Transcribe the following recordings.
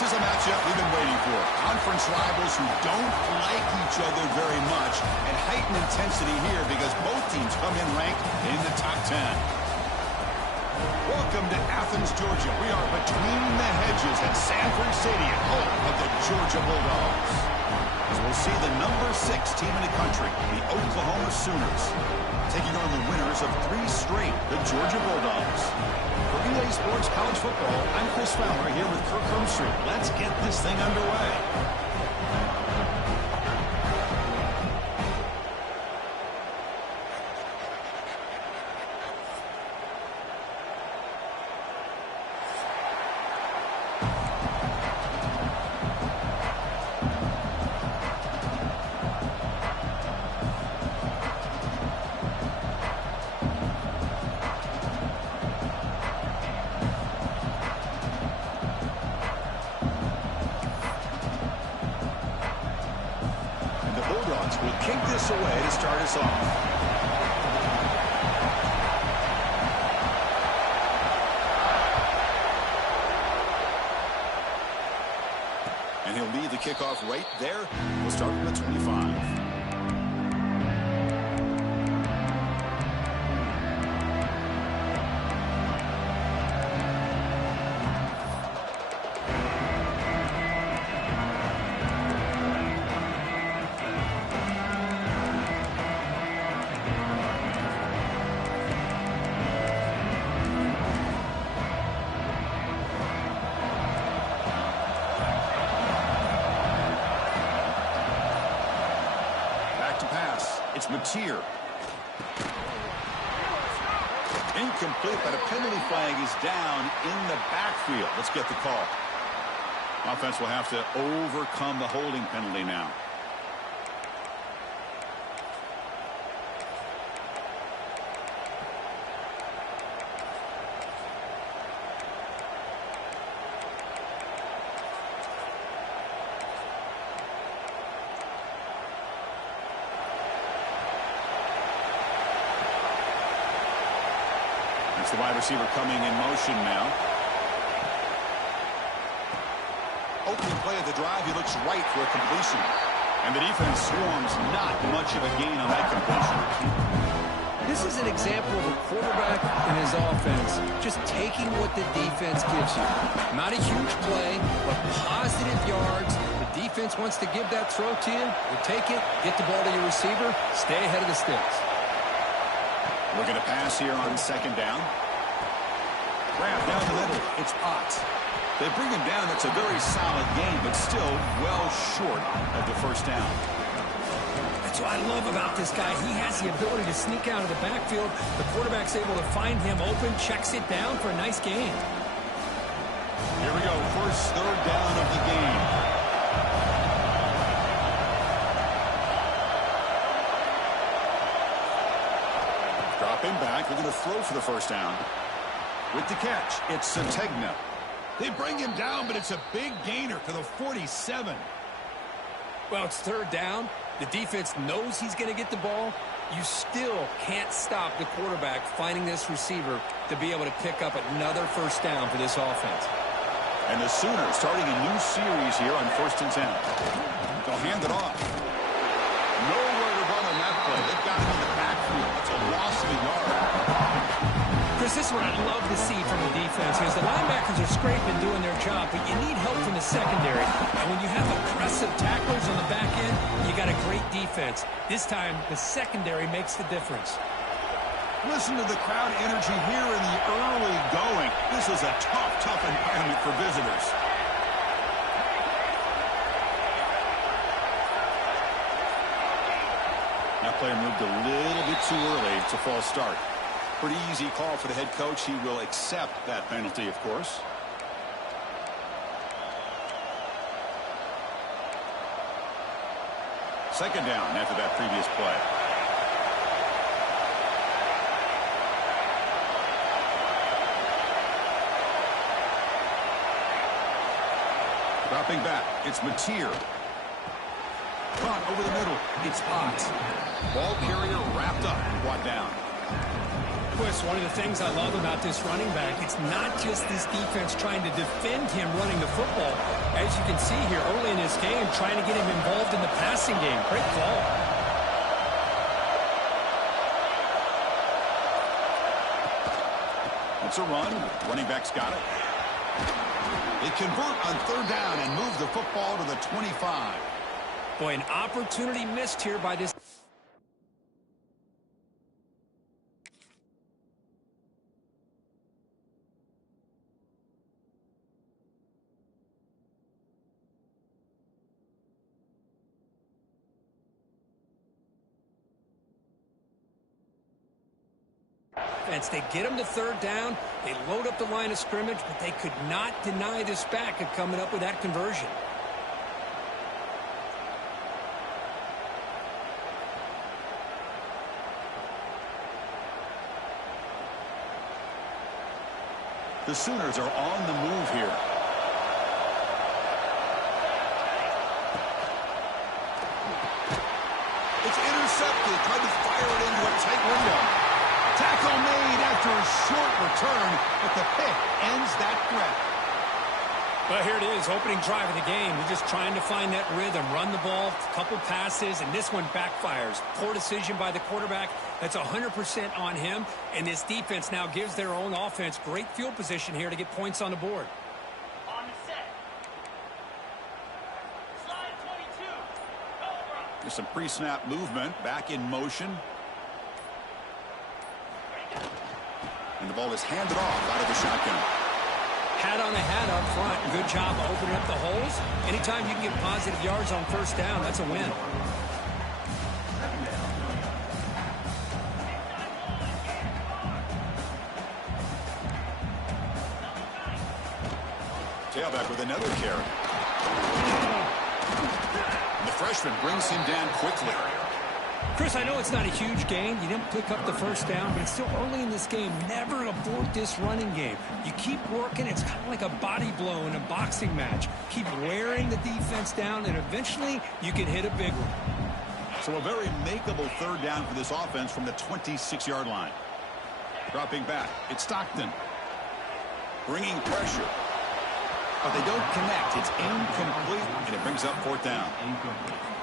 This is a matchup we've been waiting for. Conference rivals who don't like each other very much, and heightened intensity here because both teams come in ranked in the top 10. Welcome to Athens, Georgia. We are between the hedges at Sanford Stadium, home of the Georgia Bulldogs. As we'll see the number 6 team in the country, the Oklahoma Sooners, taking on the winners of 3 straight, the Georgia Bulldogs. For EA Sports College Football, I'm Chris Fowler here with Kirk Hermstreet. Let's get this thing underway. Will kick this away to start us off. And he'll lead the kickoff right there. We'll start from the 25. It's Mateer. Incomplete, but a penalty flag is down in the backfield. Let's get the call. Offense will have to overcome the holding penalty now. It's the wide receiver coming in motion now. Opening play of the drive, he looks right for a completion. And the defense swarms, not much of a gain on that completion. This is an example of a quarterback and his offense just taking what the defense gives you. Not a huge play, but positive yards. The defense wants to give that throw to you. You take it, get the ball to your receiver, stay ahead of the sticks. Looking to pass here on second down. Grab down the middle. It's Potts. They bring him down. That's a very solid game, but still well short of the first down. That's what I love about this guy. He has the ability to sneak out of the backfield. The quarterback's able to find him open, checks it down for a nice gain. Here we go. First third down of the game. Dropping back, they're going to throw for the first down. With the catch, it's Sategna. They bring him down, but it's a big gainer to the 47. Well, it's third down. The defense knows he's going to get the ball. You still can't stop the quarterback finding this receiver to be able to pick up another first down for this offense. And the Sooners starting a new series here on 1st and 10. They'll hand it off. Nowhere to run on that play. They've got him in the backfield. It's a loss of a yard. Chris, this is what I'd love to see from the defense because the linebackers are scraping, doing their job, but you need help from the secondary. And when you have aggressive tacklers on the back end, you got a great defense. This time, the secondary makes the difference. Listen to the crowd energy here in the early going. This is a tough environment for visitors. That player moved a little bit too early. It's a false start. Pretty easy call for the head coach. He will accept that penalty, of course. Second down after that previous play. Dropping back, it's Mateer. Caught over the middle, it's Potts. Ball carrier wrapped up, brought down. Chris, one of the things I love about this running back, it's not just this defense trying to defend him running the football. As you can see here early in this game, trying to get him involved in the passing game. Great call. It's a run. Running back's got it. They convert on third down and move the football to the 25. Boy, an opportunity missed here by this. They get him to third down. They load up the line of scrimmage, but they could not deny this back of coming up with that conversion. The Sooners are on the move here. It's intercepted. Tried to fire it into a tight window. Tackle made after a short return, but the pick ends that threat. Well, here it is, opening drive of the game. They're just trying to find that rhythm, run the ball, a couple passes, and this one backfires. Poor decision by the quarterback. That's 100% on him, and this defense now gives their own offense great field position here to get points on the board. On the set. Slide 22. Cobra. There's some pre-snap movement, back in motion. And the ball is handed off out of the shotgun. Hat on a hat up front. Good job of opening up the holes. Anytime you can get positive yards on first down, that's a win. Tailback with another carry. And the freshman brings him down quickly. Chris, I know it's not a huge gain. You didn't pick up the first down, but it's still early in this game. Never abort this running game. You keep working. It's kind of like a body blow in a boxing match. Keep wearing the defense down, and eventually you can hit a big one. So a very makeable third down for this offense from the 26-yard line. Dropping back, it's Stockton. Bringing pressure. But they don't connect. It's incomplete, and it brings up fourth down.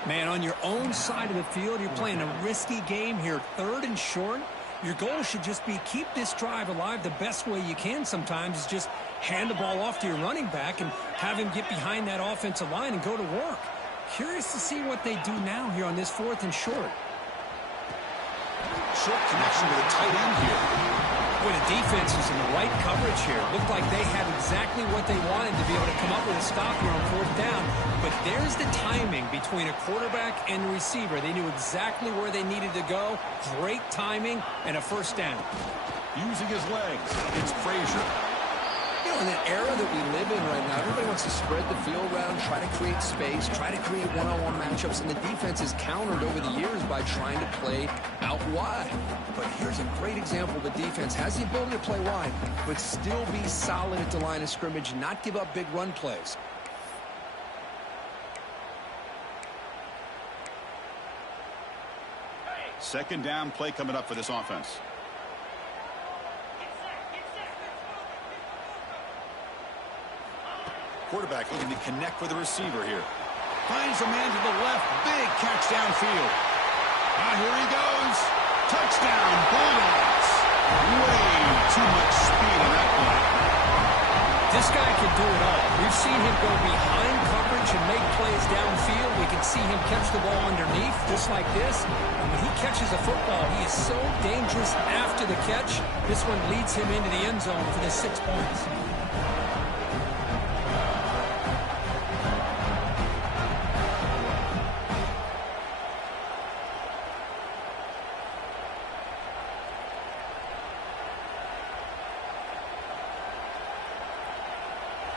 Man, on your own side of the field, you're playing a risky game here. Third and short. Your goal should just be keep this drive alive the best way you can sometimes is just hand the ball off to your running back and have him get behind that offensive line and go to work. Curious to see what they do now here on this fourth and short. Short connection with a tight end here. Boy, the defense was in the right coverage here. Looked like they had exactly what they wanted to be able to come up with a stop here on fourth down. But there's the timing between a quarterback and the receiver. They knew exactly where they needed to go. Great timing and a first down. Using his legs, it's Frazier. You know, in the era that we live in right now, everybody wants to spread the field around, try to create space, try to create one-on-one matchups, and the defense is countered over the years by trying to play out wide. But here's a great example. The defense has the ability to play wide, but still be solid at the line of scrimmage, not give up big run plays. Second down play coming up for this offense. Quarterback looking to connect with the receiver here. Finds a man to the left. Big catch downfield. Here he goes. Touchdown, Bulldogs. Way too much speed on that play. This guy can do it all. We've seen him go behind coverage and make plays downfield. We can see him catch the ball underneath, just like this. And when he catches a football, he is so dangerous after the catch. This one leads him into the end zone for the 6 points.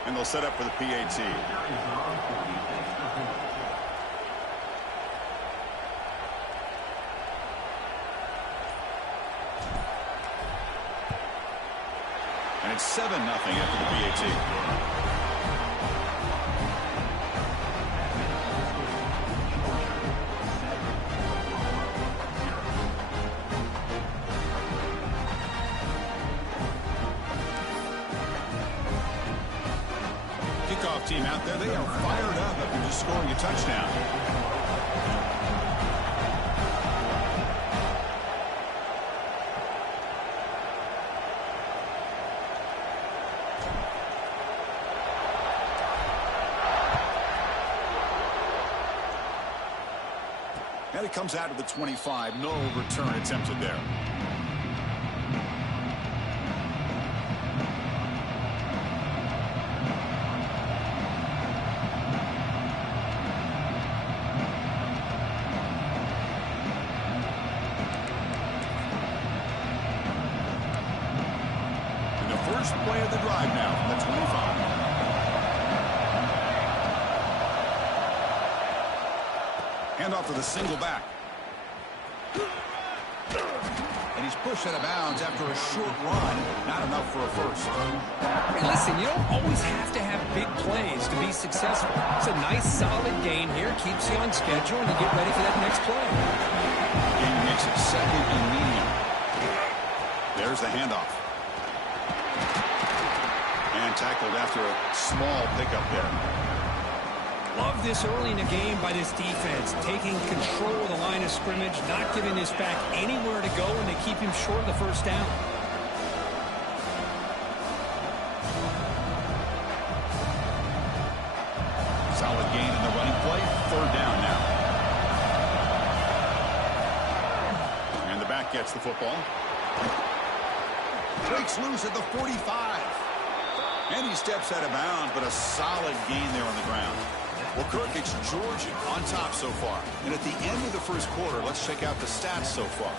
And they'll set up for the PAT. And it's 7-0 after the PAT. kickoff team out there, they are fired up after just scoring a touchdown. And it comes out to the 25. No return attempted there. And the first play of the drive now from the 25. Hand off to the single back. And he's pushed out of bounds after a short run. Not enough for a first. Hey, listen, you don't always have to have big plays to be successful. It's a nice, solid gain here. Keeps you on schedule, and you get ready for that next play. Gain makes it second and medium. There's the handoff. And tackled after a small pickup there. Love this early in the game by this defense, taking control of the line of scrimmage, not giving this back anywhere to go, and they keep him short of the first down. Solid gain in the running play. Third down now. And the back gets the football. Breaks loose at the 45. And he steps out of bounds, but a solid gain there on the ground. Well, Kirk, it's Georgia on top so far. And at the end of the first quarter, let's check out the stats so far.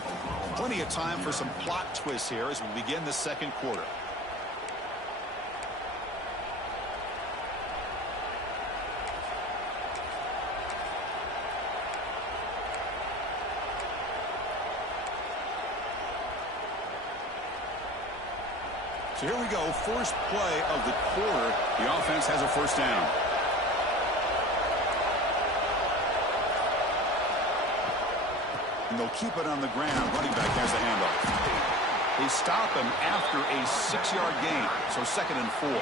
Plenty of time for some plot twists here as we begin the second quarter. So here we go, first play of the quarter. The offense has a first down. And they'll keep it on the ground. Running back has a handoff. They stop him after a 6-yard gain. So 2nd and 4.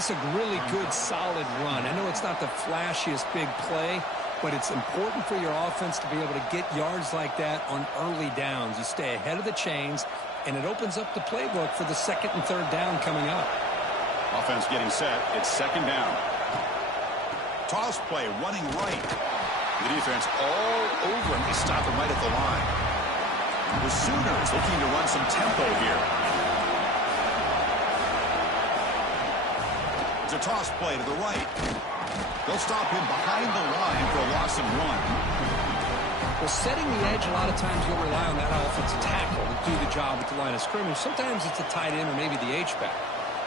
It's a really good, solid run. I know it's not the flashiest big play, but it's important for your offense to be able to get yards like that on early downs. You stay ahead of the chains, and it opens up the playbook for the 2nd and 3rd down coming up. Offense getting set. It's 2nd down. Toss play, running right. The defense all over him. They stop him right at the line. The Sooners looking to run some tempo here. It's a toss play to the right. They'll stop him behind the line for a loss and 1. Well, setting the edge, a lot of times you'll rely on that offensive tackle to do the job at the line of scrimmage. Sometimes it's a tight end or maybe the H-back.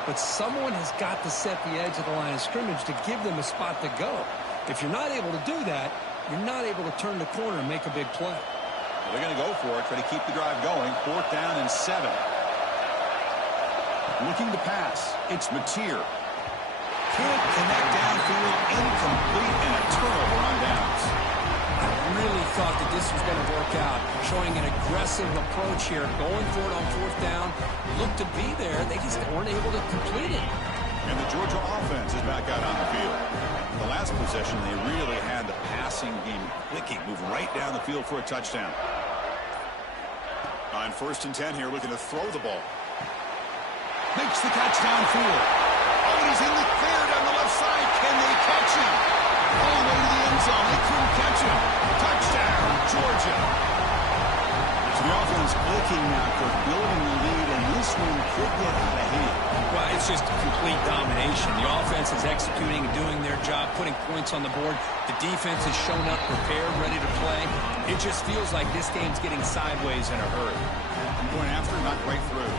But someone has got to set the edge of the line of scrimmage to give them a spot to go. If you're not able to do that, you're not able to turn the corner and make a big play. Well, they're going to go for it, try to keep the drive going. 4th down and 7. Looking to pass. It's Mateer. Can't connect downfield, incomplete, and a turnover on downs. I really thought that this was going to work out, showing an aggressive approach here, going for it on 4th down. Looked to be there. They just weren't able to complete it. And the Georgia offense is back out on the field. The last possession, they really had the passing game clicking, move right down the field for a touchdown. On 1st and 10 here, looking to throw the ball. Makes the catch downfield. Oh, and he's in the clear down the left side. Can they catch him? All the way to the end zone. They couldn't catch him. Touchdown, Georgia. So the offense clicking now for building the lead, and this one could get out of hand. Well, it's just complete domination. The offense is executing and doing their job, putting points on the board. The defense has shown up, prepared, ready to play. It just feels like this game's getting sideways in a hurry. Going after, not right through.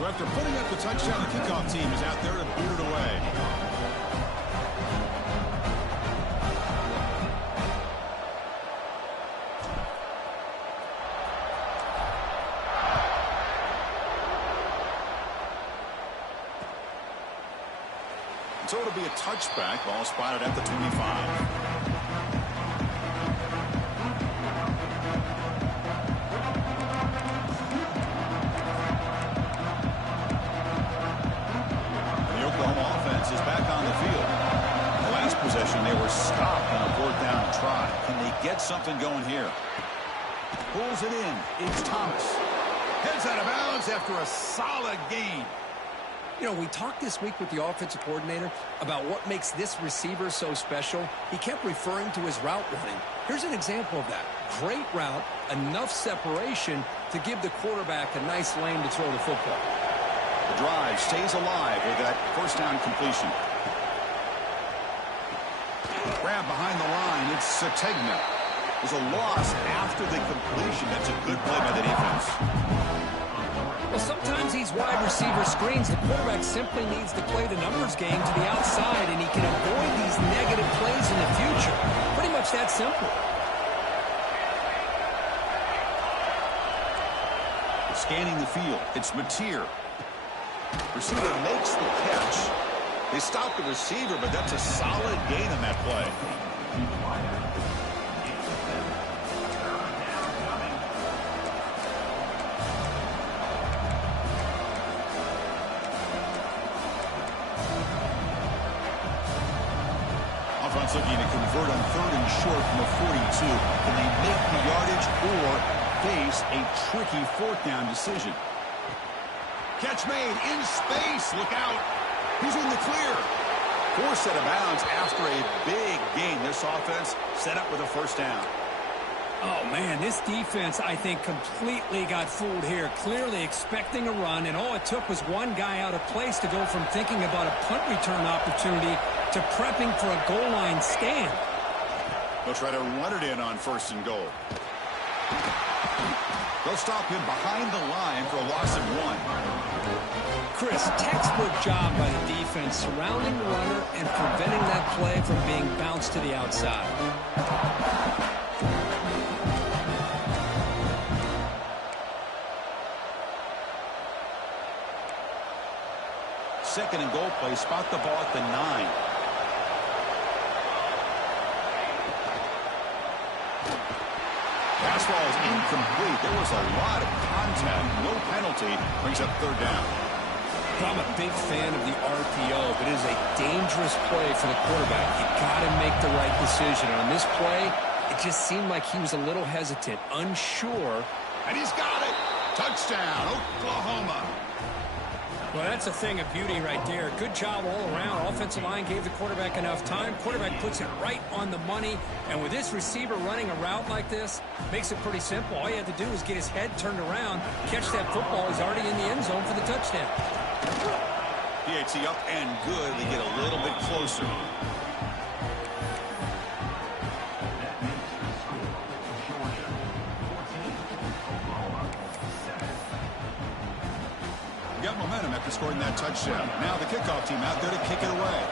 So after putting up the touchdown, the kickoff team is out there to boot it away. So it'll be a touchback. Ball spotted at the 25. try. Can they get something going here? Pulls it in. It's Thomas. Heads out of bounds after a solid gain. You know, we talked this week with the offensive coordinator about what makes this receiver so special. He kept referring to his route running. Here's an example of that. Great route, enough separation to give the quarterback a nice lane to throw the football. The drive stays alive with that first down completion. Grab behind the line. It's Sategna. There's a loss after the completion. That's a good play by the defense. Well, sometimes these wide receiver screens, the quarterback simply needs to play the numbers game to the outside, and he can avoid these negative plays in the future. Pretty much that simple. Scanning the field. It's Mateer. Receiver makes the catch. They stop the receiver, but that's a solid gain on that play. Offense looking to convert on 3rd and short from the 42. Can they make the yardage or face a tricky 4th down decision? Catch made in space. Look out. He's in the clear. Forced out of bounds after a big gain. This offense set up with a 1st down. Oh, man, this defense, I think, completely got fooled here. Clearly expecting a run, and all it took was one guy out of place to go from thinking about a punt return opportunity to prepping for a goal line stand. They'll try to run it in on 1st and goal. They'll stop him behind the line for a loss of 1. Chris, textbook job by the defense surrounding the runner and preventing that play from being bounced to the outside. 2nd and goal play. Spot the ball at the 9. Pass ball is incomplete. There was a lot of contact. No penalty. Brings up 3rd down. I'm a big fan of the RPO, but it is a dangerous play for the quarterback. You got to make the right decision. On this play, it just seemed like he was a little hesitant, unsure. And he's got it. Touchdown, Oklahoma. Well, that's a thing of beauty right there. Good job all around. Offensive line gave the quarterback enough time. Quarterback puts it right on the money. And with this receiver running a route like this, makes it pretty simple. All you have to do is get his head turned around, catch that football. He's already in the end zone for the touchdown. PAT up and good. They get a little bit closer. Got momentum after scoring that touchdown. Now the kickoff team out there to kick it away.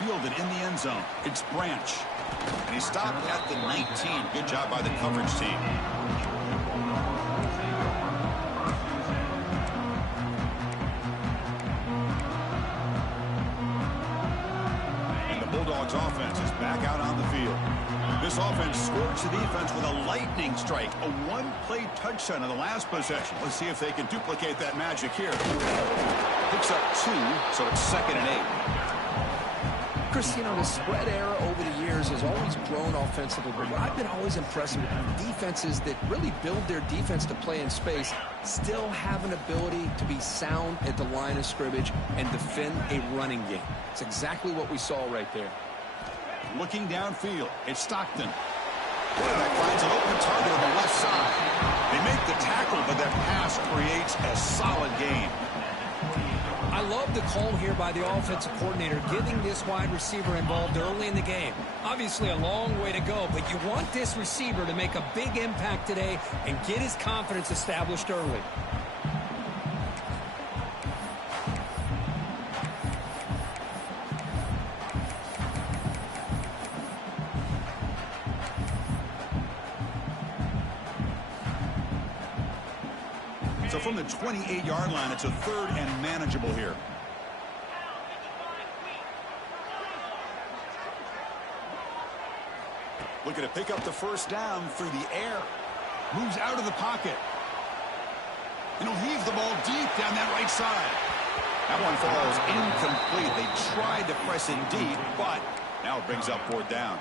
Fielded in the end zone. It's Branch. And he stopped at the 19. Good job by the coverage team. And the Bulldogs offense is back out on the field. This offense scorched the defense with a lightning strike. A one-play touchdown in the last possession. Let's see if they can duplicate that magic here. Picks up 2, so it's 2nd and 8. Chris, you know, the spread era over the years has always grown offensively, but what I've been always impressed with defenses that really build their defense to play in space still have an ability to be sound at the line of scrimmage and defend a running game. It's exactly what we saw right there. Looking downfield, it's Stockton. Quarterback finds an open target on the left side. They make the tackle, but that pass creates a solid gain. I love the call here by the offensive coordinator, getting this wide receiver involved early in the game. Obviously a long way to go, but you want this receiver to make a big impact today and get his confidence established early. So from the 28-yard line, it's a 3rd and manageable here. Looking to pick up the 1st down through the air. Moves out of the pocket. And he'll heave the ball deep down that right side. That one falls incomplete. They tried to press it deep, but now it brings up fourth down.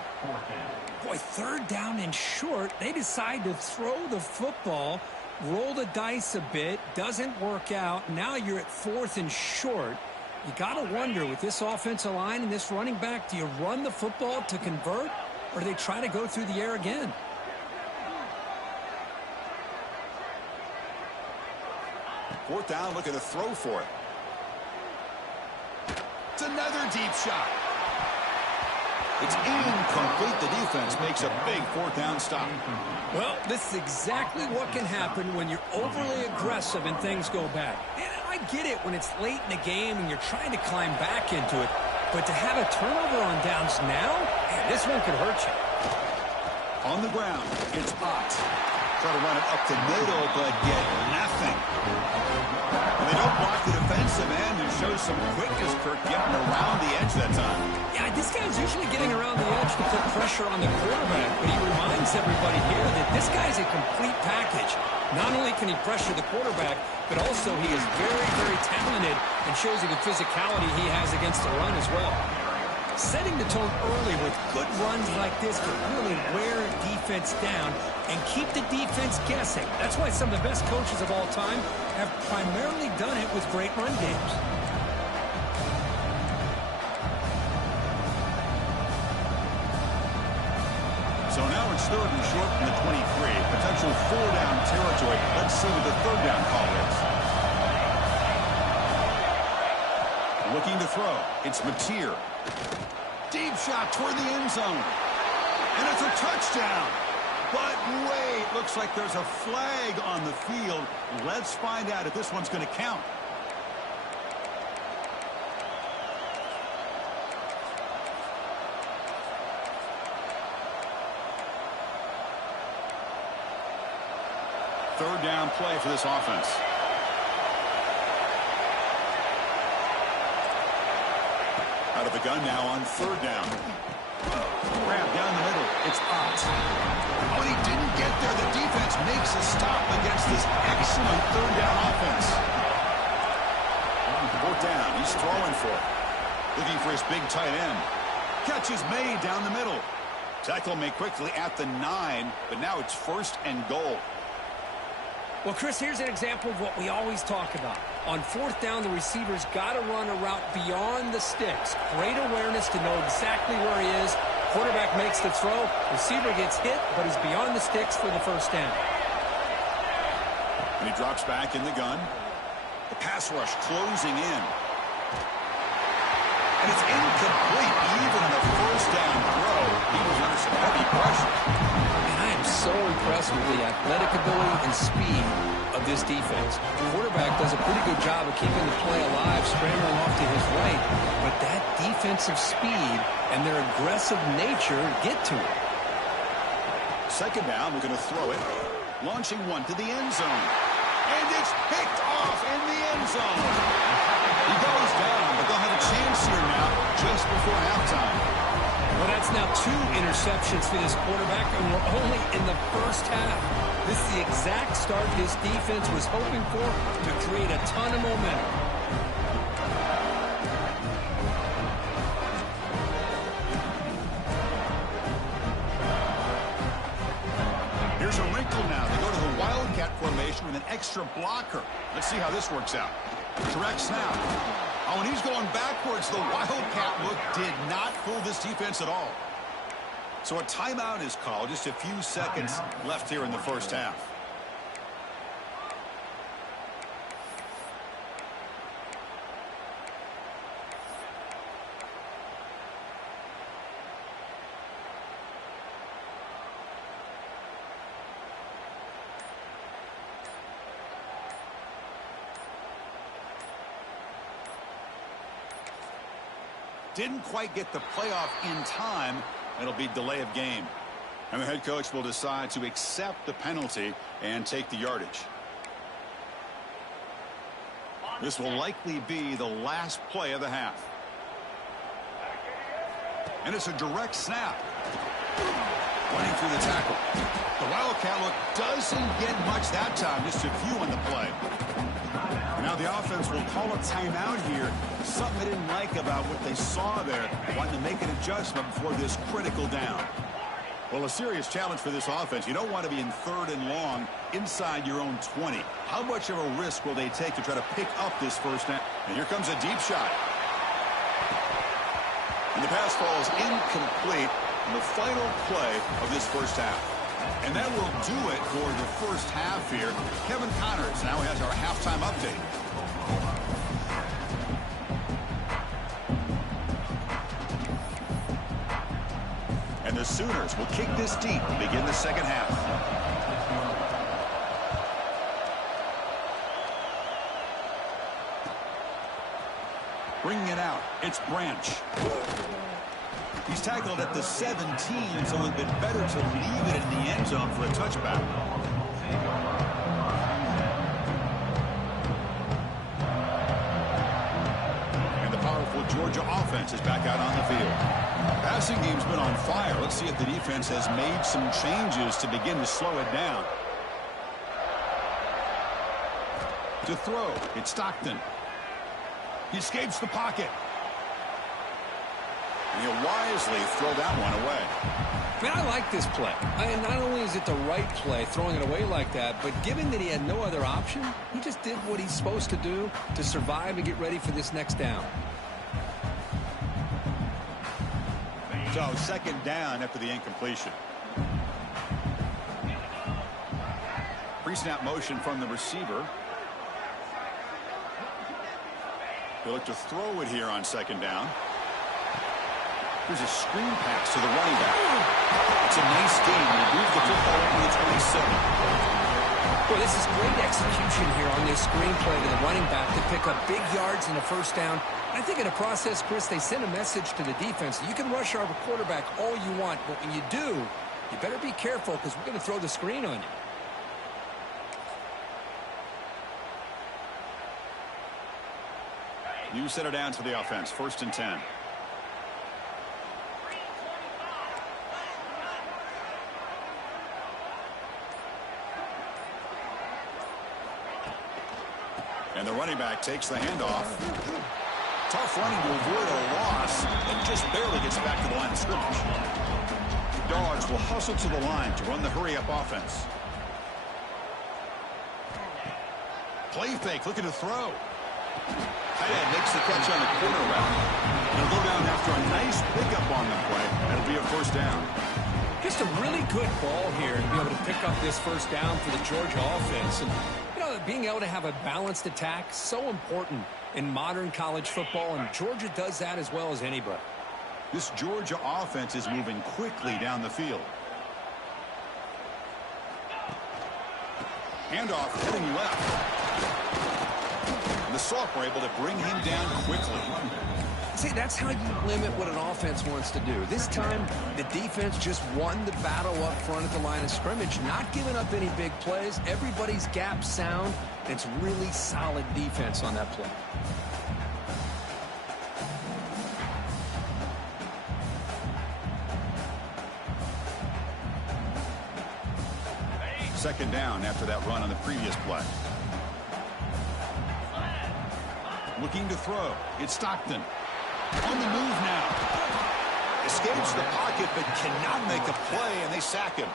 Boy, third down and short. They decide to throw the football, roll the dice a bit, doesn't work out. Now you're at fourth and short. You got to wonder, with this offensive line and this running back, do you run the football to convert, or do they try to go through the air again? Fourth down, looking to throw for it. It's another deep shot. It's incomplete. The defense makes a big fourth down stop. Well, this is exactly what can happen when you're overly aggressive and things go bad. And I get it when it's late in the game and you're trying to climb back into it. But to have a turnover on downs now, man, this one could hurt you. On the ground, it's Ott. Try to run it up the middle, but get nothing. And they don't block the defensive end and show some quickness, Kirk, getting around the edge that time. Yeah, this guy's usually getting around the edge to put pressure on the quarterback, but he reminds everybody here that this guy's a complete package. Not only can he pressure the quarterback, but also he is very, very talented and shows you the physicality he has against the run as well. Setting the tone early with good runs like this can really wear a defense down and keep the defense guessing. That's why some of the best coaches of all time have primarily done it with great run games. So now it's third and short from the 23. Potential four-down territory. Let's see what the third down call is. Looking to throw. It's Mateer. Deep shot toward the end zone. And it's a touchdown. But wait, looks like there's a flag on the field. Let's find out if this one's going to count. Third down play for this offense. Out of the gun now on third down. Grab down the middle. It's Ott. Oh, and he didn't get there. The defense makes a stop against this excellent third down offense. Fourth down. He's throwing for it. Looking for his big tight end. Catch is made down the middle. Tackle made quickly at the 9, but now it's first and goal. Well, Chris, here's an example of what we always talk about. On fourth down, the receiver's got to run a route beyond the sticks. Great awareness to know exactly where he is. Quarterback makes the throw. Receiver gets hit, but he's beyond the sticks for the first down. And he drops back in the gun. The pass rush closing in. And it's incomplete. Even on the first down throw, he was under some heavy pressure. So impressed with the athletic ability and speed of this defense. The quarterback does a pretty good job of keeping the play alive, scrambling off to his right, but that defensive speed and their aggressive nature get to it. Second down, we're going to throw it. Launching one to the end zone. And it's picked off in the end zone. He goes down, but they'll have a chance here now just before halftime. Well, that's now 2 interceptions for this quarterback, and we're only in the first half. This is the exact start his defense was hoping for to create a ton of momentum. Here's a wrinkle now. They go to the Wildcat formation with an extra blocker. Let's see how this works out. Direct snap. Oh, and he's going backwards. The Wildcat look did not fool this defense at all. So a timeout is called. Just a few seconds left here in the first half. Didn't quite get the playoff in time. It'll be delay of game. And the head coach will decide to accept the penalty and take the yardage. This will likely be the last play of the half. And it's a direct snap. Running through the tackle. The Wildcat look doesn't get much that time. Just a few on the play. And now Now the offense will call a timeout here. Something they didn't like about what they saw there. Wanting to make an adjustment before this critical down. Well, a serious challenge for this offense. You don't want to be in 3rd and long inside your own 20. How much of a risk will they take to try to pick up this first down? And here comes a deep shot. And the pass falls incomplete in the final play of this first half. And that will do it for the first half here. Kevin Connors now has our halftime update. And the Sooners will kick this deep to begin the second half. Bringing it out, it's Branch. He's tackled at the 17, so it would have been better to leave it in the end zone for a touchback. And the powerful Georgia offense is back out on the field. Passing game's been on fire. Let's see if the defense has made some changes to begin to slow it down. To throw, it's Stockton. He escapes the pocket. And he'll wisely throw that one away. Man, I like this play. Not only is it the right play, throwing it away like that, but given that he had no other option, he just did what he's supposed to do to survive and get ready for this next down. So, second down after the incompletion. Pre-snap motion from the receiver. They look to throw it here on second down. Here's a screen pass to the running back. It's a nice game. They move the football into the 27. Boy, this is great execution here on this screen play to the running back to pick up big yards in the first down. I think in the process, Chris, they send a message to the defense. You can rush our quarterback all you want, but when you do, you better be careful because we're going to throw the screen on you. New center downs for the offense. 1st and 10. And the running back takes the handoff. Tough running to avoid a loss and just barely gets back to the line of scrimmage. Dogs will hustle to the line to run the hurry-up offense. Play fake, looking to throw. Tight end makes the catch on the corner route. They'll go down after a nice pickup on the play. That'll be a first down. Just a really good ball here to be able to pick up this first down for the Georgia offense. And, you know, being able to have a balanced attack, so important in modern college football, and Georgia does that as well as anybody. This Georgia offense is moving quickly down the field. Handoff heading left. The Soft were able to bring him down quickly. See, that's how you limit what an offense wants to do. This time, the defense just won the battle up front at the line of scrimmage, not giving up any big plays. Everybody's gap sound, and it's really solid defense on that play. Second down after that run on the previous play. Looking to throw. It's Stockton. On the move now. Escapes the pocket but cannot make a play, and they sack him.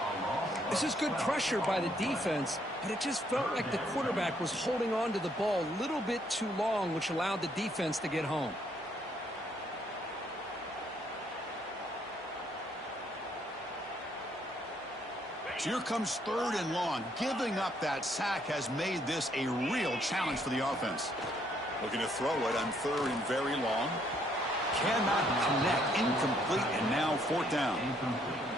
This is good pressure by the defense, but it just felt like the quarterback was holding on to the ball a little bit too long, which allowed the defense to get home. So here comes 3rd and long. Giving up that sack has made this a real challenge for the offense. Looking to throw it on 3rd and very long. Cannot connect. Incomplete, and now 4th down.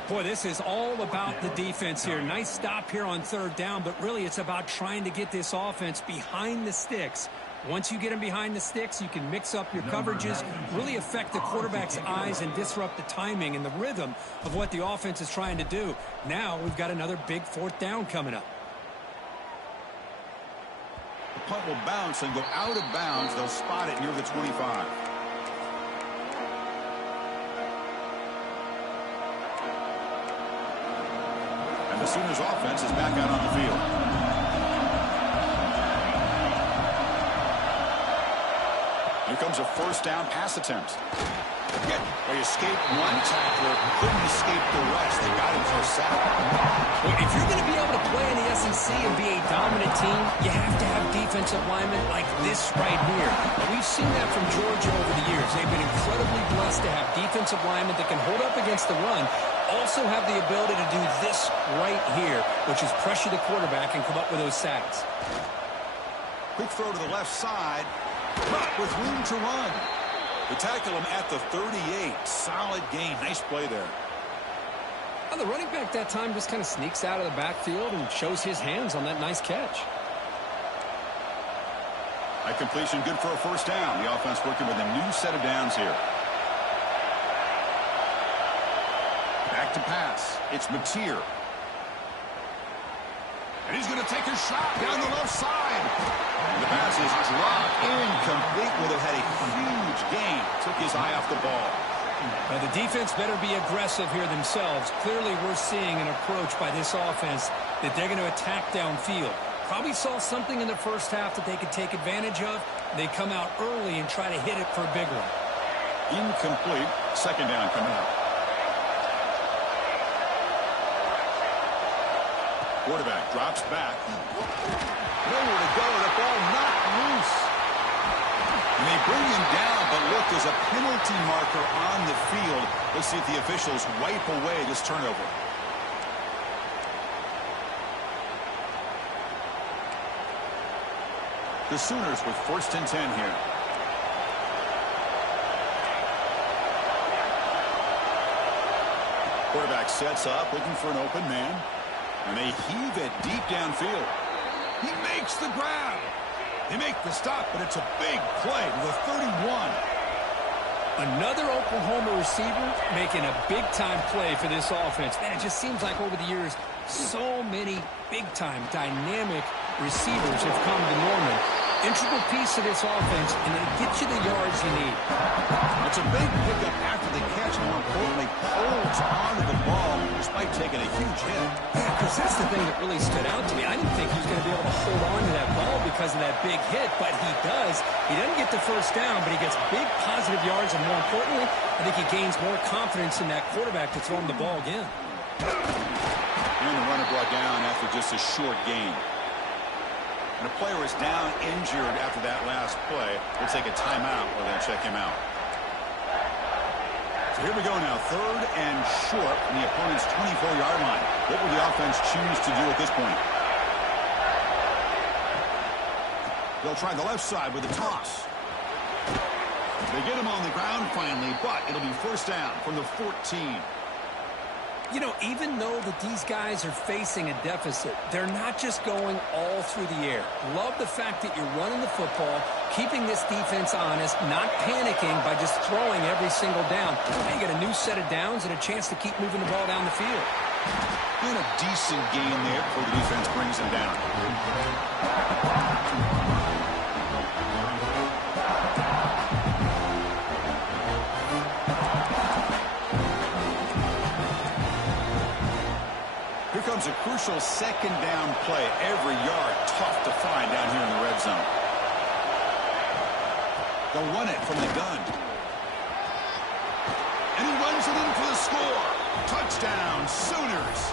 Boy, this is all about the defense here. Nice stop here on 3rd down, but really it's about trying to get this offense behind the sticks. Once you get them behind the sticks, you can mix up your coverages, really affect the quarterback's eyes and disrupt the timing and the rhythm of what the offense is trying to do. Now we've got another big 4th down coming up. The punt will bounce and go out of bounds. They'll spot it near the 25. And the Sooners offense is back out on the field. Here comes a first down pass attempt. They escaped one tackler, couldn't escape the rest. They got him for a sack. Well, if you're going to be able to play in the SEC and be a dominant team, you have to have defensive linemen like this right here. And we've seen that from Georgia over the years. They've been incredibly blessed to have defensive linemen that can hold up against the run, also have the ability to do this right here, which is pressure the quarterback and come up with those sacks. Quick throw to the left side, but with room to run. They tackle him at the 38. Solid gain. Nice play there. Well, the running back that time just kind of sneaks out of the backfield and shows his hands on that nice catch. High completion, good for a first down. The offense working with a new set of downs here. Back to pass. It's Mateer. And he's going to take a shot down the left side. The pass is dropped. Incomplete. Would have had a huge gain. Took his eye off the ball. Now, the defense better be aggressive here themselves. Clearly, we're seeing an approach by this offense that they're going to attack downfield. Probably saw something in the first half that they could take advantage of. They come out early and try to hit it for a big one. Incomplete. Second down coming up. Quarterback drops back. Nowhere to go. The ball knocked loose. And they bring him down, but look, there's a penalty marker on the field. Let's see if the officials wipe away this turnover. The Sooners with 1st and 10 here. Quarterback sets up, looking for an open man. And they heave it deep downfield. He makes the grab. They make the stop, but it's a big play to the 31. Another Oklahoma receiver making a big-time play for this offense. Man, it just seems like over the years, so many big-time, dynamic receivers have come to Norman. Integral piece of this offense, and they get you the yards you need. It's a big pickup after the catch, and more importantly, holds onto the ball despite taking a huge hit. Yeah, because that's the thing that really stood out to me. I didn't think he was going to be able to hold on to that ball because of that big hit, but he does. He doesn't get the first down, but he gets big positive yards, and more importantly, I think he gains more confidence in that quarterback to throw him the ball again. And the runner brought down after just a short gain. And a player is down injured after that last play. We'll take a timeout or then check him out. So here we go now. 3rd and short from the opponent's 24-yard line. What will the offense choose to do at this point? They'll try the left side with a toss. They get him on the ground finally, but it'll be first down from the 14. You know, even though that these guys are facing a deficit, they're not just going all through the air. Love the fact that you're running the football, keeping this defense honest, not panicking by just throwing every single down. Now you get a new set of downs and a chance to keep moving the ball down the field. And a decent gain there before the defense brings him down. Here comes a crucial second down play. Every yard tough to find down here in the red zone. They'll run it from the gun. And he runs it in for the score. Touchdown, Sooners.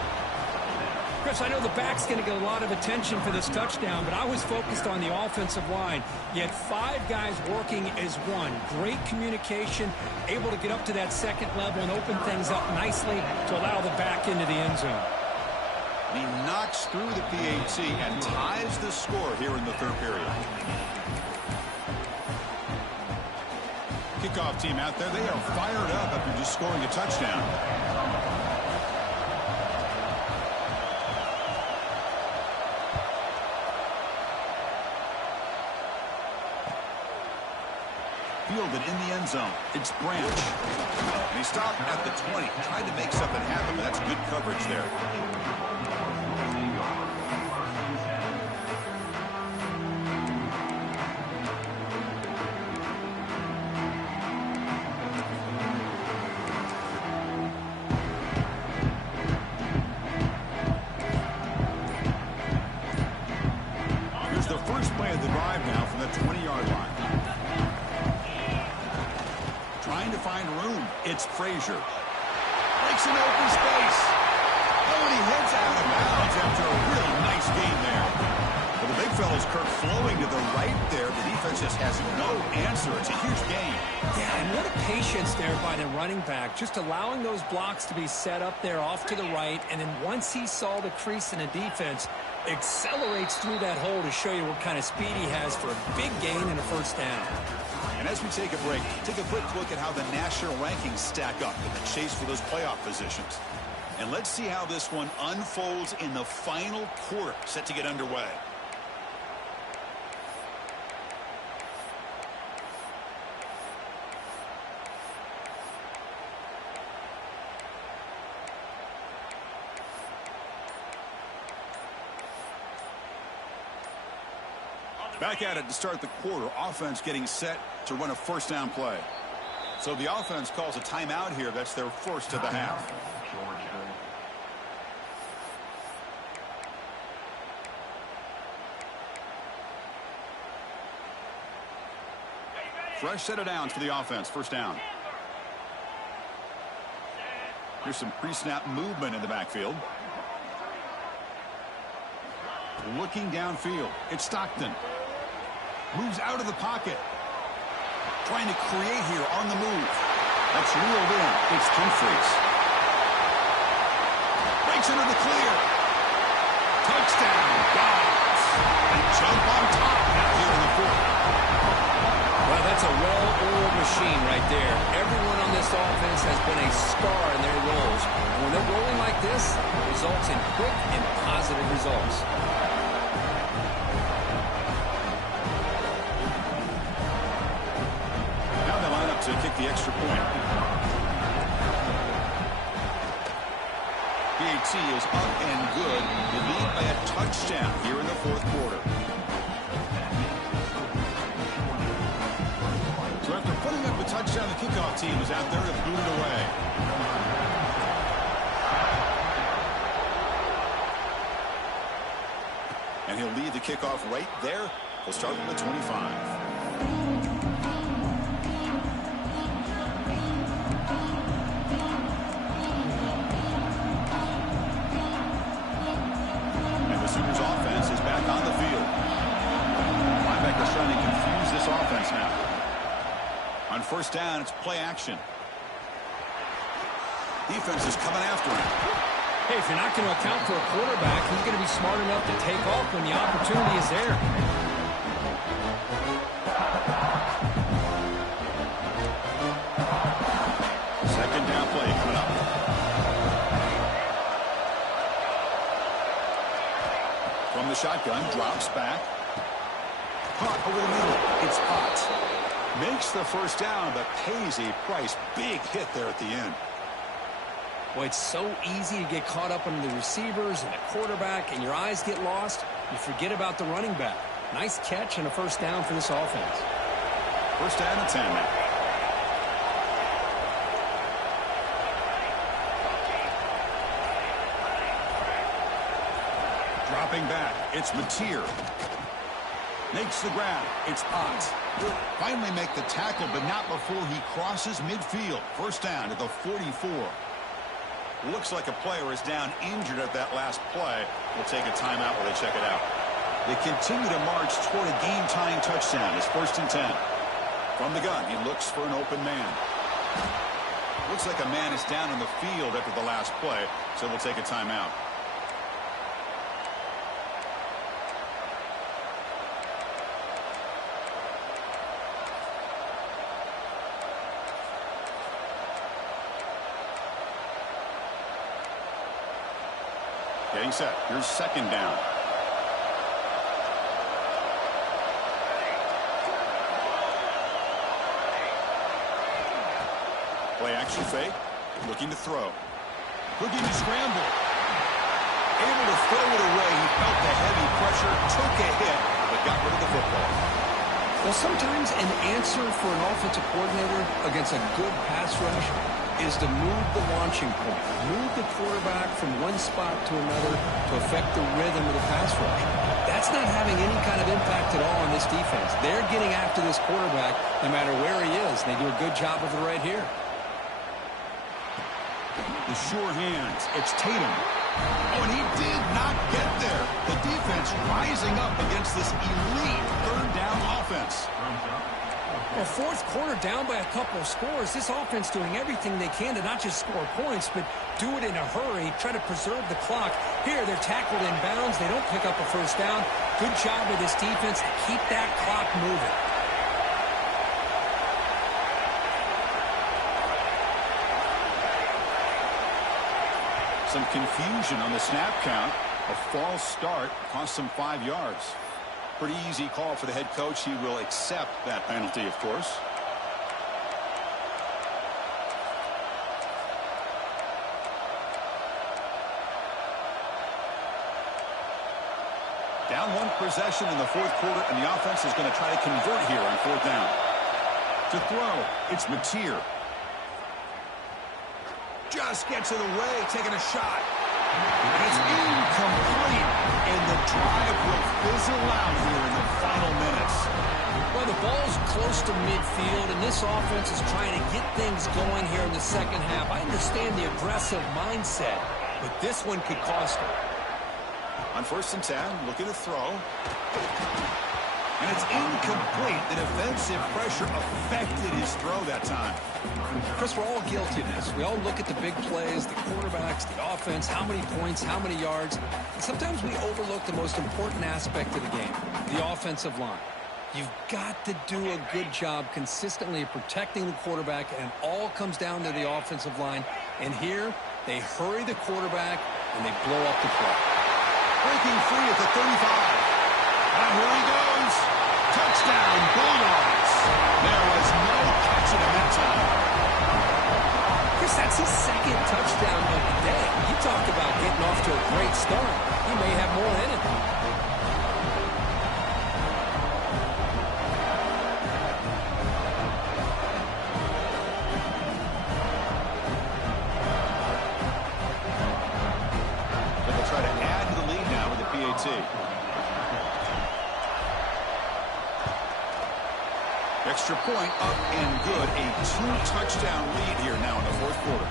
Chris, I know the back's going to get a lot of attention for this touchdown, but I was focused on the offensive line. You had 5 guys working as one. Great communication, able to get up to that second level and open things up nicely to allow the back into the end zone. He knocks through the PAT and ties the score here in the 3rd period. Kickoff team out there, they are fired up after just scoring a touchdown. Fielded in the end zone. It's Branch. And he stopped at the 20. Tried to make something happen, but that's good coverage there. Here's the first play of the drive now from the 20-yard line. to find room. It's Frazier. Breaks into open space. Oh, and he heads out of bounds after a really nice game there. Well, the big fella's Kirk flowing to the right there. The defense just has no answer. It's a huge game. Yeah, and what a patience there by the running back, just allowing those blocks to be set up there off to the right, and then once he saw the crease in the defense, accelerates through that hole to show you what kind of speed he has for a big gain and a first down. And as we take a break, take a quick look at how the national rankings stack up in the chase for those playoff positions. And let's see how this one unfolds in the final quarter, set to get underway. Back at it to start the quarter. Offense getting set to run a first down play. So the offense calls a timeout here. That's their first of the half. Fresh set of downs for the offense. First down. Here's some pre-snap movement in the backfield. Looking downfield. It's Stockton. Moves out of the pocket. Trying to create here on the move. That's reeled in. It's Humphries. Breaks into the clear. Touchdown. Dobbs. And jump on top now here in the fourth. Well, that's a well-oiled machine right there. Everyone on this offense has been a star in their roles. And when they're rolling like this, it results in quick and positive results. To kick the extra point. PAT is up and good. They lead by a touchdown here in the fourth quarter. So after putting up a touchdown, the kickoff team is out there to boot it away. And he'll lead the kickoff right there. He'll start with the 25. On first down, it's play action. Defense is coming after him. Hey, if you're not going to account for a quarterback, he's going to be smart enough to take off when the opportunity is there. Second down play coming up. From the shotgun, drops back. Caught over the middle. It's Potts. Makes the first down, but pays a price. Big hit there at the end. Well, it's so easy to get caught up on the receivers and the quarterback, and your eyes get lost. You forget about the running back. Nice catch and a first down for this offense. First down and 10 now. Dropping back, it's Mateer. Makes the grab. It's Potts. Finally make the tackle, but not before he crosses midfield. First down at the 44. Looks like a player is down injured at that last play. We'll take a timeout while they check it out. They continue to march toward a game-tying touchdown. It's first and 10. From the gun, he looks for an open man. Looks like a man is down in the field after the last play, so we'll take a timeout. Getting set. Here's second down. Play action fake. Looking to throw. Looking to scramble. Able to throw it away. He felt the heavy pressure. Took a hit, but got rid of the football. Well, sometimes an answer for an offensive coordinator against a good pass rush is to move the launching point, move the quarterback from one spot to another to affect the rhythm of the pass rush. That's not having any kind of impact at all on this defense. They're getting after this quarterback no matter where he is, and they do a good job of it right here. The sure hands. It's Tatum. Oh, and he did not get there. The defense rising up against this elite third down offense. Well, fourth quarter down by a couple of scores. This offense doing everything they can to not just score points, but do it in a hurry, try to preserve the clock. Here, they're tackled in bounds. They don't pick up a first down. Good job of this defense to keep that clock moving. Some confusion on the snap count. A false start cost them 5 yards. Pretty easy call for the head coach. He will accept that penalty, of course. Down one possession in the fourth quarter, and the offense is going to try to convert here on fourth down. To throw, it's Mateer. Just gets in the way, taking a shot. And it's incomplete. And the drive will fizzle out here in the final minutes. Well, the ball's close to midfield, and this offense is trying to get things going here in the second half. I understand the aggressive mindset, but this one could cost them. On 1st and 10, looking to throw. And it's incomplete. The defensive pressure affected his throw that time. Chris, we're all guilty of this. We all look at the big plays, the quarterbacks, the offense, how many points, how many yards. And sometimes we overlook the most important aspect of the game, the offensive line. You've got to do a good job consistently protecting the quarterback, and it all comes down to the offensive line. And here, they hurry the quarterback, and they blow up the play. Breaking free at the 35. And here he goes. Touchdown, Bulldogs. There was no catching him that time. Chris, that's his second touchdown of the day. You talk about getting off to a great start. He may have more in it. So they'll try to add to the lead now with the PAT. Extra point up and good. A 2-touchdown lead here now in the fourth quarter.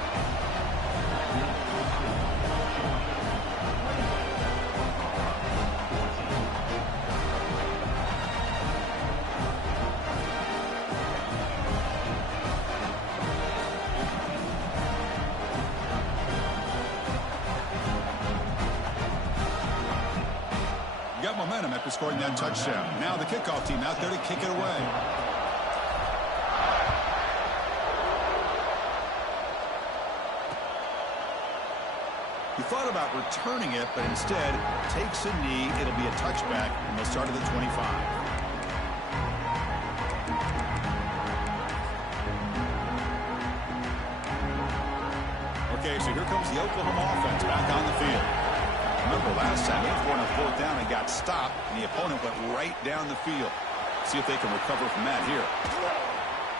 Got momentum after scoring that touchdown. Now the kickoff team out there to kick it away. He thought about returning it, but instead takes a knee. It'll be a touchback, and they'll start at the 25. Okay, so here comes the Oklahoma offense back on the field. Remember, last time they were on a fourth down and got stopped, and the opponent went right down the field. See if they can recover from that here.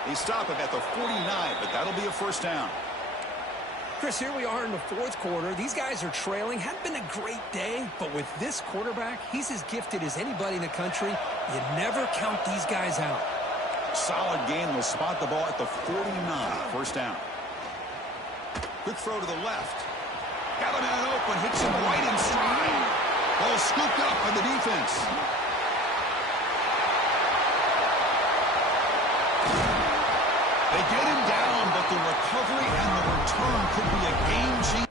They stop him at the 49, but that'll be a first down. Chris, here we are in the fourth quarter. These guys are trailing. Hadn't been a great day, but with this quarterback, he's as gifted as anybody in the country. You never count these guys out. Solid game. They'll spot the ball at the 49. First down. Quick throw to the left. Got a man open. Hits him right in stride. Ball scooped up by the defense. They get him down, but the recovery and the return could be a game-changing.